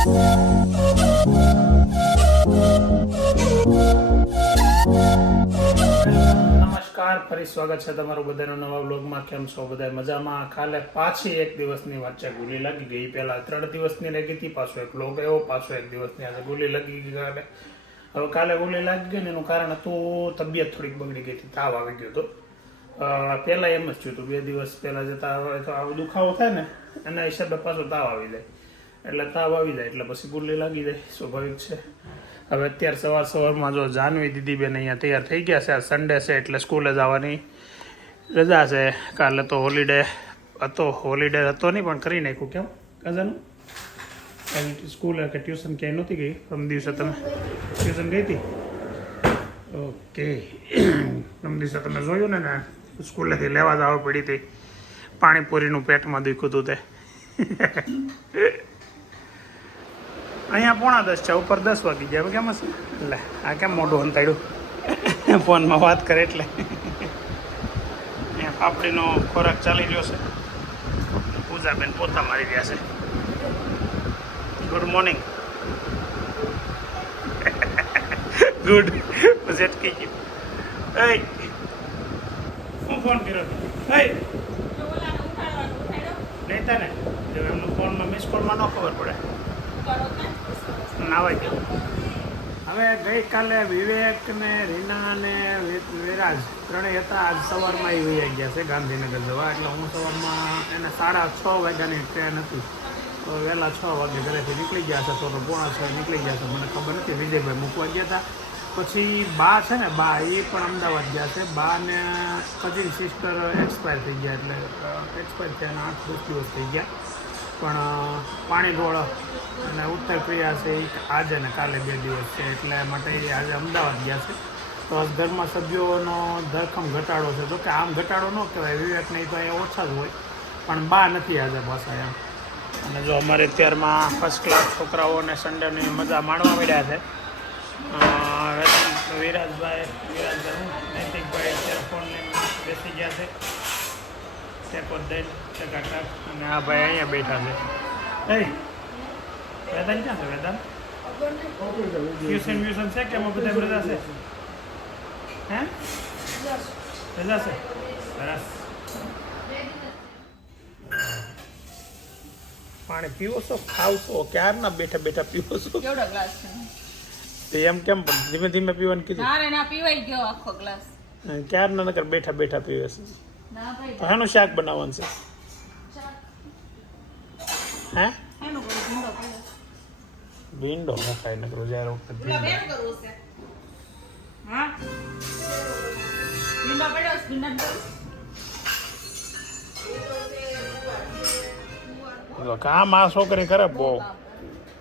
નમસ્કાર, ફરી સ્વાગત છે તમારું બધાનું નવા વ્લોગમાં. કેમ છો બધા? મજામાં? કાલે પાછી એક દિવસની વાત છે, ગોલી લાગી ગઈ. પહેલા 3 દિવસની લાગી હતી, પાછો એક વ્લોગ આવ્યો, પાછો એક દિવસની આજે ગોલી લાગી ગઈ. હવે કાલે ગોલી લાગી ગઈ ને એનું કારણ હતું તબિયત થોડીક બગડી ગઈ હતી, તાવ આવી ગયો હતો. પહેલાં એમ જ થયું હતું, 2 દિવસ પહેલાં જે તાવ આવો દુખાવો થાય ને એના હિસાબે પાછો તાવ આવી જાય. એટલે તાવ આવી જાય એટલે પછી ગોલી લાગી જાય, સ્વાભાવિક છે. હવે અત્યારે સવારમાં જો જાનવી દીદીબેન અહીંયા તૈયાર થઈ ગયા છે. આ સન્ડે છે એટલે સ્કૂલે જવાની રજા છે. કાલે તો હોલિડે હતો નહીં પણ કરી નાખ્યું. કેમ કઝન સ્કૂલે કે ટ્યુશન ક્યાંય નહોતી ગઈ? પ્રમ દિવસે તમે ટ્યુશન ગઈ હતી? ઓકે. પ્રમ દિવસે તમે જોયું ને સ્કૂલેથી લેવા જવા પડી હતી, પાણીપુરીનું પેટમાં દુખ્યું હતું તે. અહીંયા 9:45 છે, ઉપર 10 વાગી જાય. કેમ હશે? એટલે આ કેમ મોઢું અંતાડ્યું ફોનમાં વાત કરે એટલે. અહીંયા પાપડીનો ખોરાક ચાલી રહ્યો છે. પૂજાબેન પોતા મારી રહ્યા છે. Good morning. ગુડ. પછી અટકી ગયું. હું ફોન કર્યો હતો લેતા ને એમનું ફોનમાં મિસ કોલમાં ન ખબર પડે. નાવાઈ ગયો. હવે ગઈકાલે વિવેક ને રીના ને વિરાજ ત્રણેય હતા. આજ સવારમાં એ વહી ગયા છે ગાંધીનગર જવા. એટલે હું સવારમાં એને 6:30 વાગ્યાની ટ્રેન હતી, તો વહેલા 6 વાગે ઘરેથી નીકળી ગયા છે. તો 5:45 નીકળી ગયા છે. મને ખબર નથી, વિજયભાઈ મૂકવા ગયા હતા. પછી બા છે ને, બા એ પણ અમદાવાદ ગયા છે. બા ને કઝિન સિસ્ટર એક્સપાયર થઈ ગયા, એટલે એક્સપાયર થયાના 8-10 દિવસ થઈ ગયા. પણ પાણી ઢોળ અને ઉત્તર ક્રિયા છે એ આજે ને કાલે 2 દિવસ છે, એટલે માટે એ આજે અમદાવાદ ગયા છે. તો ઘરમાં સભ્યોનો ધરખમ ઘટાડો છે. જો કે આમ ઘટાડો ન કહેવાય, વિવેક નહીં તો અહીંયા ઓછા જ હોય, પણ બા નથી આજે પાછા એમ. અને જો અમારે અત્યારમાં ફર્સ્ટ ક્લાસ છોકરાઓને સન્ડેની મજા માણવા મળ્યા છે. વિરાજભાઈ નૈતિકભાઈ અત્યારે ફોન લઈને બેસી ગયા છે. ટેકો દઈ ટકાટક. અને આ ભાઈ અહીંયા બેઠા છે. વેદાંત ક્યાં છે? વેદાંત ટ્યુશન છે કે એમાં બધા રજા છે? હે રજા છે? સરસ. પાણી પીવો છો? ખાવ છો? ક્યારના બેઠા બેઠા પીવો છો? કેવડો ગ્લાસ છે? એમ કેમ પણ ધીમે ધીમે પીવાનું કીધું? ના પીવાઈ ગયો આખો ગ્લાસ. ક્યારના નકર બેઠા બેઠા પીવે છે. ના ભાઈ, તો શાનું શાક બનાવવાનું છે? હે ભીંડો ન ખાય નકરો જ્યારે વખત બેન કરવું છે. હા ભીંડા પડ્યો છે, ભીંડા કરું. કામ આ છોકરી કરે,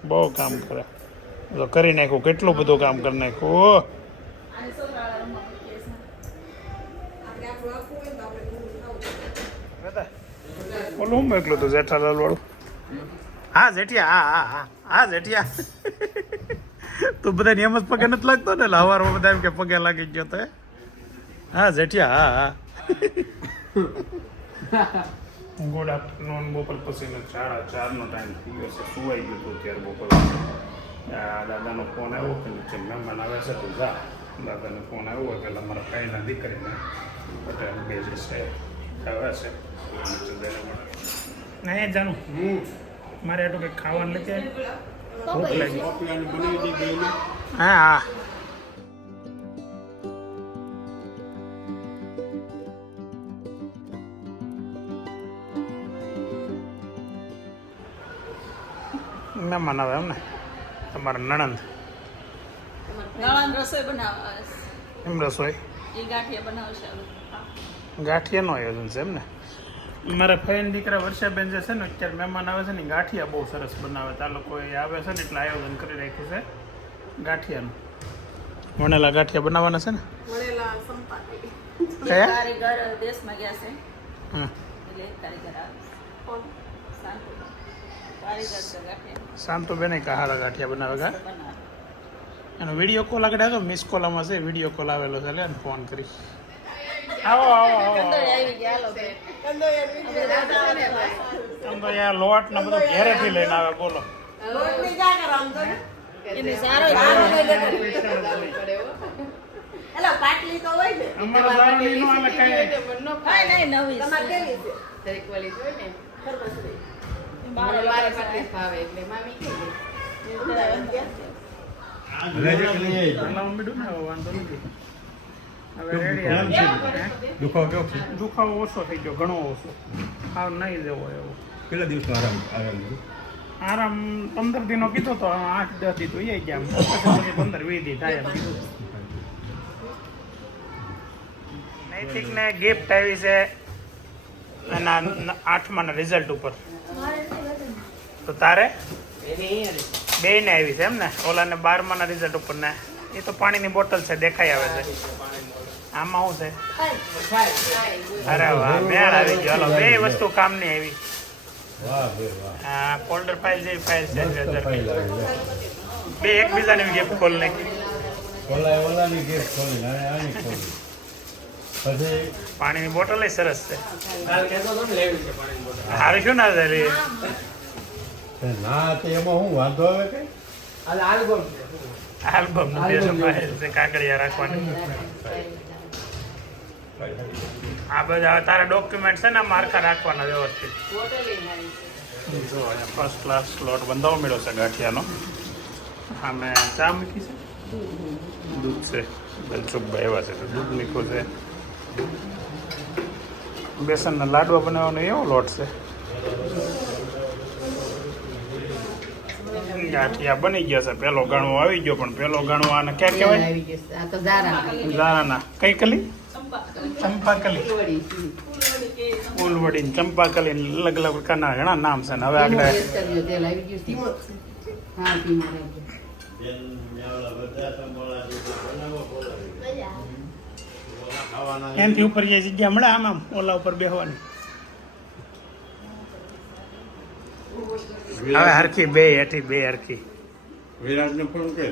બહુ કામ કરે. તો કરી નાખ્યું, કેટલું બધું કામ કરી નાખ્યું. ઓલું હું મોકલું હતું જેઠાલાલ વાળું? હા જેઠિયા, હા જેઠિયા. તું બધાને એમ જ પગે નથી લાગતો ને? હવારમાં બધા એમ કે પગે લાગી ગયો તો. હા જેઠિયા, હા. Good afternoon. બપોર પછીનો 4:30 ટાઈમ થઈ ગયો છે. સુવાઈ ગયું હતું ત્યારે બપોર. દાદાનો ફોન આવ્યો કે નીચે મહેમાન આવે છે, તું જા. દાદાનો ફોન આવ્યો પેલા મારા ભાઈના દીકરીને પટેલ બે જે છે આવે છે નહીં જાણું. મારે એટલું કંઈક ખાવાનું લઈ જાય, ભૂખ લાગી. હા મહેમાન આવે એમ ને? તમારા નણંદ રસોઈ બનાવે એમ? રસોઈ એ ગાંઠિયા બનાવશે. ગાંઠિયાનો આયોજન છે એમ ને? મારા ફઈન દીકરા વર્ષાબેન જે છે ને, અત્યારે મહેમાન આવે છે ને, ગાંઠિયા બહુ સરસ બનાવે. આ લોકો આવે છે ને એટલે આયોજન કરી રાખ્યું છે ગાંઠિયાનું. વણેલા ગાંઠિયા બનાવવાના છે ને? વણેલા સંપાતી કયા કારીગર દેશમાં ગયા છે. હા, એટલે કારીગર આવે. કોણ? કારીગર છે ગાંઠિયા. શાંતુ બેન હારા ગાંઠિયા બનાવે ગા. એનો વિડીયો કોલ આગળ આવ્યો, મિસ કોલ આમાં છે, વિડીયો કોલ આવેલો છે. એટલે ફોન કરી. આવો લોટ ને બધું ઘેરેથી લઈને આવે. બોલો. એને સારો એલા પાટલી તો હોય ને અમારો દારૂ નો આલે કાંઈ નહીં નવી તમારે કેવી છે તરીકવાલી હોય ને ખરબસરી મારે પાટલી ભાવે એટલે મામી કે હાલો મીઠું ને હવે વાંધો નથી હવે રેડી દુખાવો કેવો છે? દુખાવો ઓછો થઈ ગયો ઘણો ઓછો હાવ નહીં દેવો એવો કેટલા દિવસનો આરામ લીધો? આરામ 15 દિનો કીધો તો 8-10 દી તો એ ગયા પછી 15-20 દી થાય એમ કીધું નૈતિકને ગિફ્ટ આવી છે એના 8માના રિઝલ્ટ ઉપર તો તારે બેયને આવી છે એમ ને ઓલાને 12માના રિઝલ્ટ ઉપર ને એ તો પાણીની બોટલ છે દેખાઈ આવે છે આમાં શું છે અરે વાહ મેળ આવી ગયો હાલો બે વસ્તુ કામની આવી વાહ ભાઈ વાહ. આ ફોલ્ડર ફાઇલ જેવી ફાઇલ છે ફાઇલ આવી છે. બે એકબીજાની ગિફ્ટ ખોલ નાખી ઓલાની ગેસ ખોલી અને આની ખોલી પછી પાણીની બોટલ સરસ છે હારું શું ના છે ના તે એમાં હું વાંધો આવે કે આલ્બમ છે કાગળિયા રાખવાની આ બધા હવે તારા ડોક્યુમેન્ટ છે ને માર્કા રાખવાના વ્યવસ્થિત જો ફર્સ્ટ ક્લાસ સ્લોટ બંધાવો મળ્યો છે ગાંઠિયાનો હા મેં ચા મૂકી છે દૂધ છે બલસુખભાઈ એવા છે તો દૂધ મીઠું છે બેસનના લાડવા બનાવવાનો એવો લોટ છે ગાંઠિયા બની ગયા છે પેલો ગાણો આવી ગયો પણ પેલો ગાણો આને ક્યાં કહેવાય આવી ગયું આ તો ઝારા ઝારાના કઈ કલી ચંપાકલી ફૂલવડી ને ચંપાકલી ને અલગ અલગ પ્રકારના ઘણા નામ છે ને હવે આગળ તેલ આવી ગયું હા ટીમર આવી ગયું એનાથી ઉપર જે જગ્યા મળે આમ આમ ઓલા ઉપર બેહવાની હવે હરખી બે હેઠી બે હરખી વિરાટને ફોન કે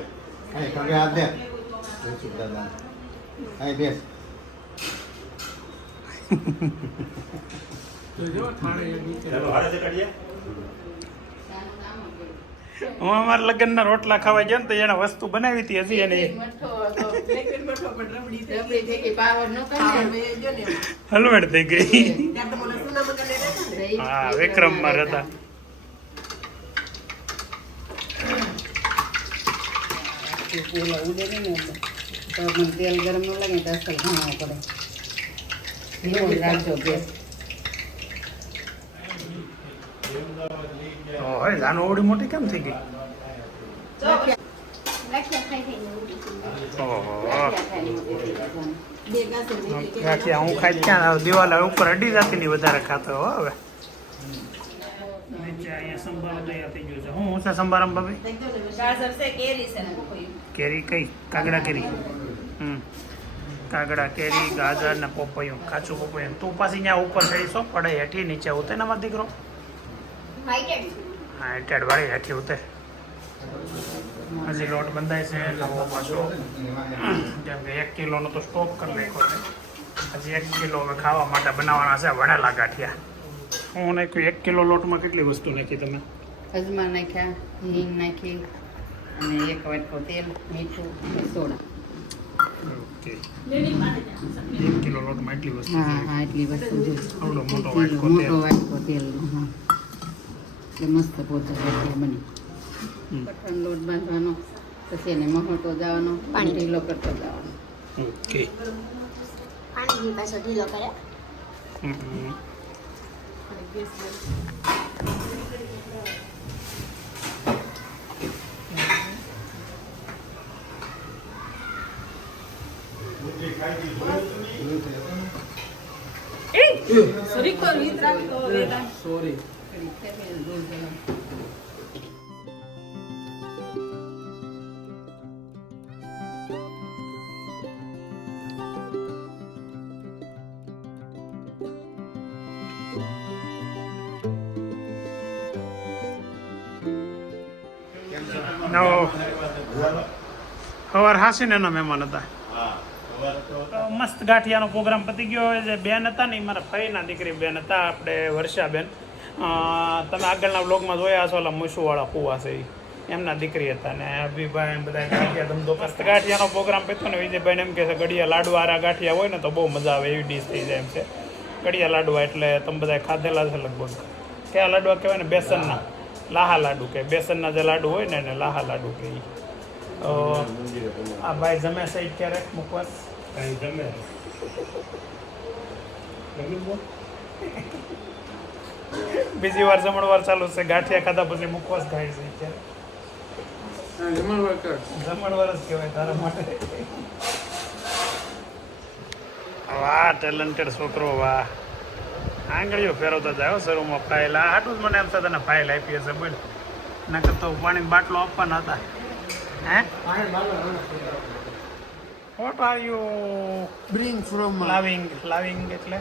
હું અમારા લગ્નના રોટલા ખાવા ગયો ને તો એને વસ્તુ બનાવી હતી હજી એને રબડી થઈ ગઈ પાવર નો કરે હલવડ થઈ ગઈ હા વિક્રમમાં રહેતા ઓલા ઉડે ને તો મને તેલ ગરમ ન લાગે તો અસલ ખાવા પડે લોડ રાખજો ગેસ ઓહે જાનો ઓડી મોટી કેમ થઈ ગઈ ઓહો ગાંઠિયા હું ખાઈ ક્યાં દિવાલ ઉપર અડી જતી ની વધારે ખાતો હો હવે નીચે અહીંયા સંભારો તૈયાર થઈ ગયો છે હું છે સંભારમ ભાભી ગાજર છે કેરી છે ને કોઈ કેરી કઈ કાગડા કેરી કાગડા કેરી ગાજર ને પપૈયું કાચું પપૈયું તું પાછી ત્યાં ઉપર ચડીશો પડે હેઠી નીચે ઉતે ને મારો દીકરો હા હેઠેડ વાળી હેઠી ઉતે હજી લોટ બંધાય છે નવો પાછો જેમ કે 1 કિલોનો તો સ્ટોક કરી નાખ્યો છે હજી 1 કિલો હવે ખાવા માટે બનાવવાના છે વણેલા ગાંઠિયા હું નાખ્યું 1 કિલો લોટમાં કેટલી વસ્તુ નાખી તમે અજમા નાખ્યા હિંગ નાખી અને એક વાટકો તેલ મીઠું અને સોડા ઓકે 1 કિલો લોટમાં એટલી વસ્તુ હા હા એટલી વસ્તુ આવડો મોટો તેલ વાટકો તેલ મોટો વાટકો તેલ હા એટલે મસ્ત પોચા રોટલી બની કઠણ લોટ બાંધવાનો પછી એને મહોતો જવાનો પાણી ઢીલો કરતો જવાનો ઓકે પાણી પાછો ઢીલો કરે સવાર હાસીને એના મહેમાન હતા તો મસ્ત ગાંઠિયાનો પ્રોગ્રામ પતી ગયો હોય જે બેન હતા ને એ મારા ફઈના દીકરી બેન હતા આપણે વર્ષાબેન તમે આગળના બ્લોગમાં જોયા હશો ઓલા મૂસુવાળા કુવા છે એ એમના દીકરી હતા ને અભિભાઈ બધા ગાંઠિયા ધંધો કરતા ગાંઠિયાનો પ્રોગ્રામ પેતો ને વિજયભાઈને એમ કહે છે ગળિયા લાડુ આરા ગાંઠિયા હોય ને તો બહુ મજા આવે એવી ડીશ થઈ જાય એમ છે ગળિયા લાડવા એટલે તમે બધા ખાધેલા છે લગભગ કયા લાડવા કહેવાય ને બેસનના લાહા લાડુ કે બેસનના જે લાડુ હોય ને એને લાહા લાડુ કહે આ ભાઈ જમે છે ક્યારેક મુખવાસ કાંઈ ગમે બીજી વાર જમણવાર ચાલુ છે ગાંઠિયા ખાધા પછી મુખવાસ ખાય છે અત્યારે જમણવાર જ કહેવાય તારા માટે વાહ ટેલેન્ટેડ છોકરો વાહ આંગળીઓ ફેરવતા જાય શરૂમાં ફાઇલ આ આટલું જ મને એમ છે તને ફાઇલ આપી હશે બોલ નકર તો પાણીનો બાટલો આપવાના હતા હે what are you bring from લાવિંગ એટલે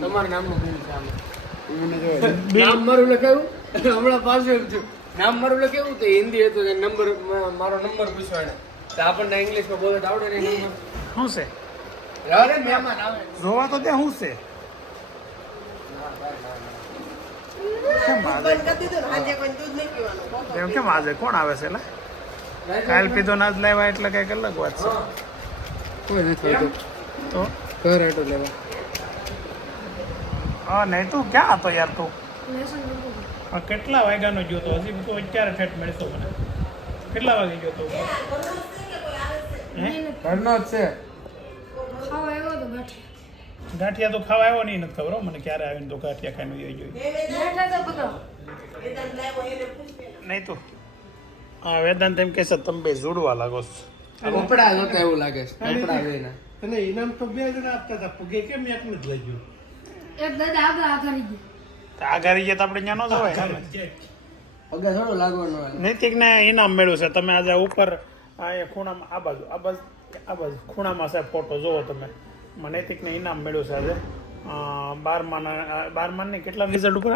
તમારા નામનું નામ મારું લખાયું હમણાં પાછું છું નામ મારું લખાયું તો હિન્દી હતું નંબર મારો નંબર પૂછવાના તો આપણને ઇંગ્લિશમાં બોલતા આવડે ને નંબર શું છે અરે મહેમાન આવે જોવા તો ત્યાં શું છે કેમ આજે એમ કેમ આજે કોણ આવે છે એલા કાલ પીધો ના જ લાવ્યા એટલે કઈક અલગ વાત છે કોઈ નથી આવતું તો ઘર આટો લેવા હા નહીં તું ક્યાં હતો યાર તું કેટલા વાગ્યાનો ગયો તો હજી તું અત્યારે ઠેઠ મળશો મને કેટલા વાગે ગયો તો ઘરનો જ છે ગાંઠિયા તો ખાવા આવ્યો નહીં નથી ખબર હો મને ક્યારે આવીને તો ગાંઠિયા ખાઈને જોઈ જોઈએ નહીં તો હા વેદાંત એમ કહેશે તમે બે જોડવા લાગો છો કપડા જોતા એવું લાગે છે કપડા લઈને તને ઇનામ તો 2 જણા આપતા હતા પગે કેમ એકને જ લઈ ગયો આઘારી ગયા તો આપણે ત્યાં ન જવાય પગે થોડું લાગવાનું હોય નૈતિકને ઇનામ મળ્યું છે તમે આજે ઉપર અહીંયા ખૂણામાં આ બાજુ ખૂણામાં સાહેબ ફોટો જોવો તમે નૈતિકને ઇનામ મળ્યું છે આજે 12માં ને કેટલા રિઝલ્ટ ઉપર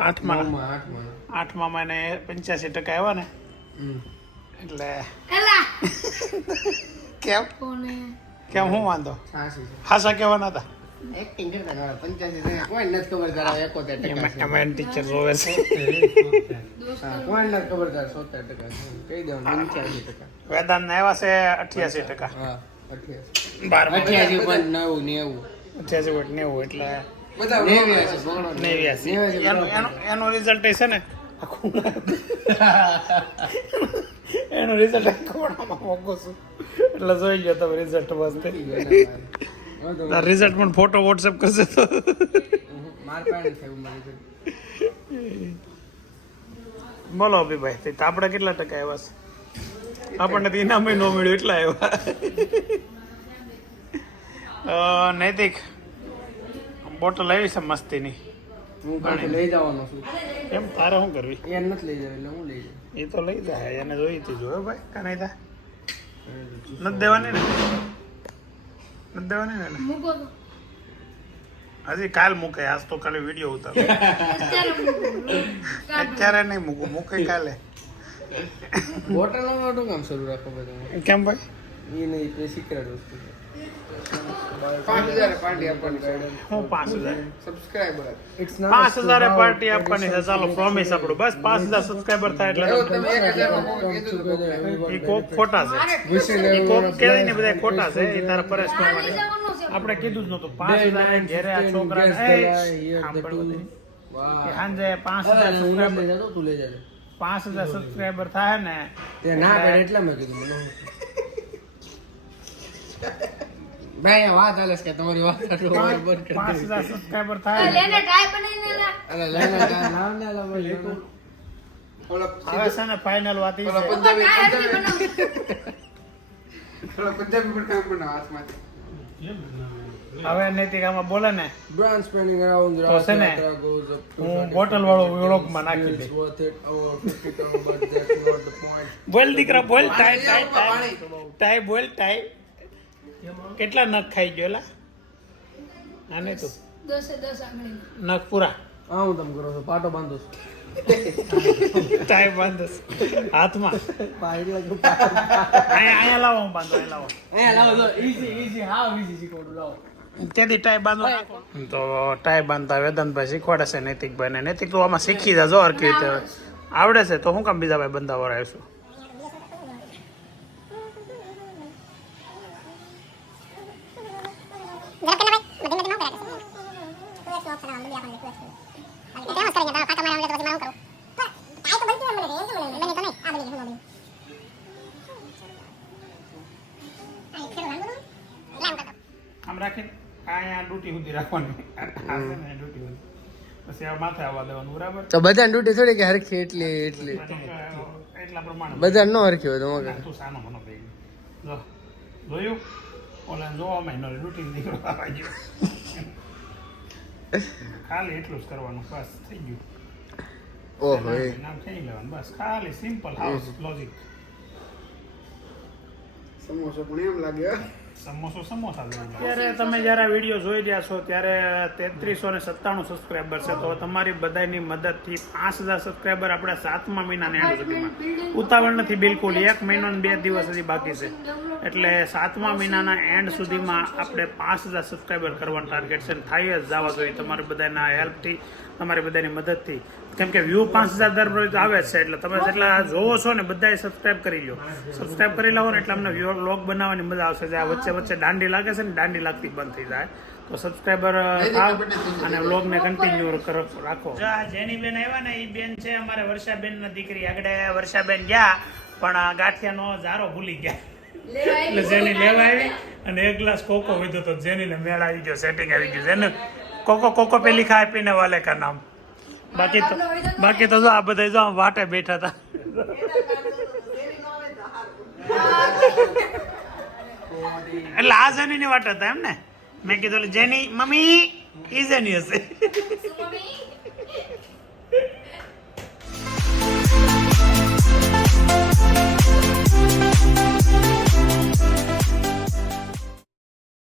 8માં એને 85% આવ્યા ને એટલે કેમ હું વાંધો હાસા કહેવાના હતા એક્ટિંગ કરતા 85 કોઈ નથી ખબર તારા 71% એમાં ટીચર જોવે છે કોઈ નથી ખબર તારા 70% કહી દેવાનું 85%. વેદાંત ને આવ્યા છે 88%. હા 88 12 88.9 88.90 એટલે બધા 89 એનો રિઝલ્ટ છે ને એનો રિઝલ્ટ ખૂણામાં મોકું છું એટલે જોઈ ગયો તમે રિઝલ્ટ મસ્ત રિઝલ્ટ પણ ફોટો વોટ્સએપ કરશે તો માર પાસે છે મારી બોલો અભિભાઈ તો આપણે કેટલા ટકા આવ્યા છે આપણને તો ઇનામ ન મળ્યું એટલા આવ્યા નૈતિક બોટલ આવી છે મસ્તીની હું કાંઈ લઈ જવાનો છું કેમ તારે શું કરવી એ નથી લઈ જાય એટલે હું લઈ જાય એ તો લઈ જાય એને જોઈ હતી જોયો ભાઈ કાંઈ નહીં નથી દેવાની ને નથી દેવાની ને એને? હજી કાલ મૂકે આજ તો કાલે વિડીયો ઉતારો અત્યારે નહીં મૂકું મૂકે કાલે બોટલનો મોટું કામ શરૂ રાખો બધા કેમ ભાઈ એ નહીં એ સિક્રેટ વસ્તુ છે 5000 પાર્ટી આપવાની ગાઈડન્સ હું 5000 સબસ્ક્રાઇબર ઇટ્સ 5000 પાર્ટી આપવાની છે ચાલો પ્રોમિસ આપણું બસ 5000 સબસ્ક્રાઇબર થાય એટલે તમે 1000 માં કોણ કીધું તો એ કોક ખોટા છે એ કોક કેવી ને બધા ખોટા છે એ તારા પરેશ માટે આપણે કીધું જ નતું 5000 ઘેરે આ છોકરા સાંભળવું વાહ સાંજે હું 5000 નથી લઈ જતો તું લઈ જાય 5000 સબસ્ક્રાઇબર થાય ને તે ના કરે એટલે મેં કીધું મને ભાઈ આ વાત હાલે છે કે તમારી વાત આટલું બંધ કરી 5000 સબસ્ક્રાઇબર થાય ને અરે લેના નામ ના લા ભાઈ ઓલો હવે છે ને ફાઇનલ વાત ઈ ઓલો છે પંજાબી પણ કામ બનાવ હાથમાંથી હવે નૈતિક આમાં બોલે ને brand spending around તો છે ને goes up to હું બોટલ વાળો વ્લોગમાં નાખી દે worth it our 50 crore but that's not the point બોલ દીકરા બોલ ટાઈ બોલ ટાઈ કેટલા નખ ખાઈ ગયો એલા હા નહીં તું નખ પૂરા હા હું તમ કરો છો પાટો બાંધો છું ટાઈ બાંધસ હાથમાં અહીંયા લાવો હું બાંધો અહીંયા લાવો લાવો તો easy how easy શીખવાડું લાવો ત્યાંથી ટાઈ બાંધો તો ટાઈ બાંધતા વેદાંતભાઈ શીખવાડે છે નૈતિકભાઈ ને નૈતિક તું આમાં શીખી જા જો કેવી રીતે આવડે છે તો હું કામ બીજા ભાઈ બંધાવર આવીશું આમ રાખીને અહીંયા ડૂટી સુધી રાખવાની આ છે ને ડૂટી સુધી પછી આ માથે આવવા દેવાનું બરાબર તો બધાને ડૂટી થોડી કે હરખી એટલી એટલા પ્રમાણે બધા ન હરખી હોય તો મગર તું સાનો મનો થઈ જો જોયું ઓલા જોવા મહિનો ડૂટી નીકળો આવી ગયો ખાલી એટલું જ કરવાનું બસ થઈ ગયું ઓહો એ નામ ખાઈ લેવાનું બસ ખાલી સિમ્પલ હાઉસ લોજિક સમોસો પણ એમ લાગે સમોસા ત્યારે તમે જ્યારે આ વિડીયો જોઈ રહ્યા છો ત્યારે 3397 સબસ્ક્રાઈબર છે તો તમારી બધાની મદદથી 5000 સબસ્ક્રાઈબર આપણે 7મા મહિનાના એન્ડ સુધીમાં ઉતાવળ નથી બિલકુલ 1 મહિનો ને 2 દિવસ હજી બાકી છે એટલે 7મા મહિનાના એન્ડ સુધીમાં આપણે 5000 સબસ્ક્રાઈબર કરવાનું ટાર્ગેટ છે થાય જ જવા જોઈએ તમારી બધાના હેલ્પથી તમારી બધાની મદદથી કેમ કે વ્યૂ 5000 દરરોજ આવે છે એટલે તમે જેટલા જોવો છો ને બધાએ સબસ્ક્રાઈબ કરી લો સબસ્ક્રાઈબ કરી લો ને એટલે અમને વ્લોગ બનાવવાની મજા આવશે જે આ વચ્ચે વચ્ચે દાંડી લાગે છે ને દાંડી લાગતી બંધ થઈ જાય તો સબસ્ક્રાઈબર થાવ અને વ્લોગને કન્ટિન્યુ રાખો જેની બેન આવ્યા ને એ બેન છે અમારે વર્ષાબેનની દીકરી આગળ વર્ષાબેન ગયા પણ ગાંઠિયાનો જારો ભૂલી ગયા એટલે જેની લેવા આવી અને એક ગ્લાસ કોકો લીધો તો જેનીને મેળ આવી ગયો સેટિંગ આવી ગયું જેને કોકો પેલી ખાય પીને વાલે કા નામ બાકી તો જો આ બધા જો વાટે બેઠા હતા એટલે આ જેની ની વાટ હતા એમ ને મેં કીધું જેની મમ્મી ઈ જેની હશે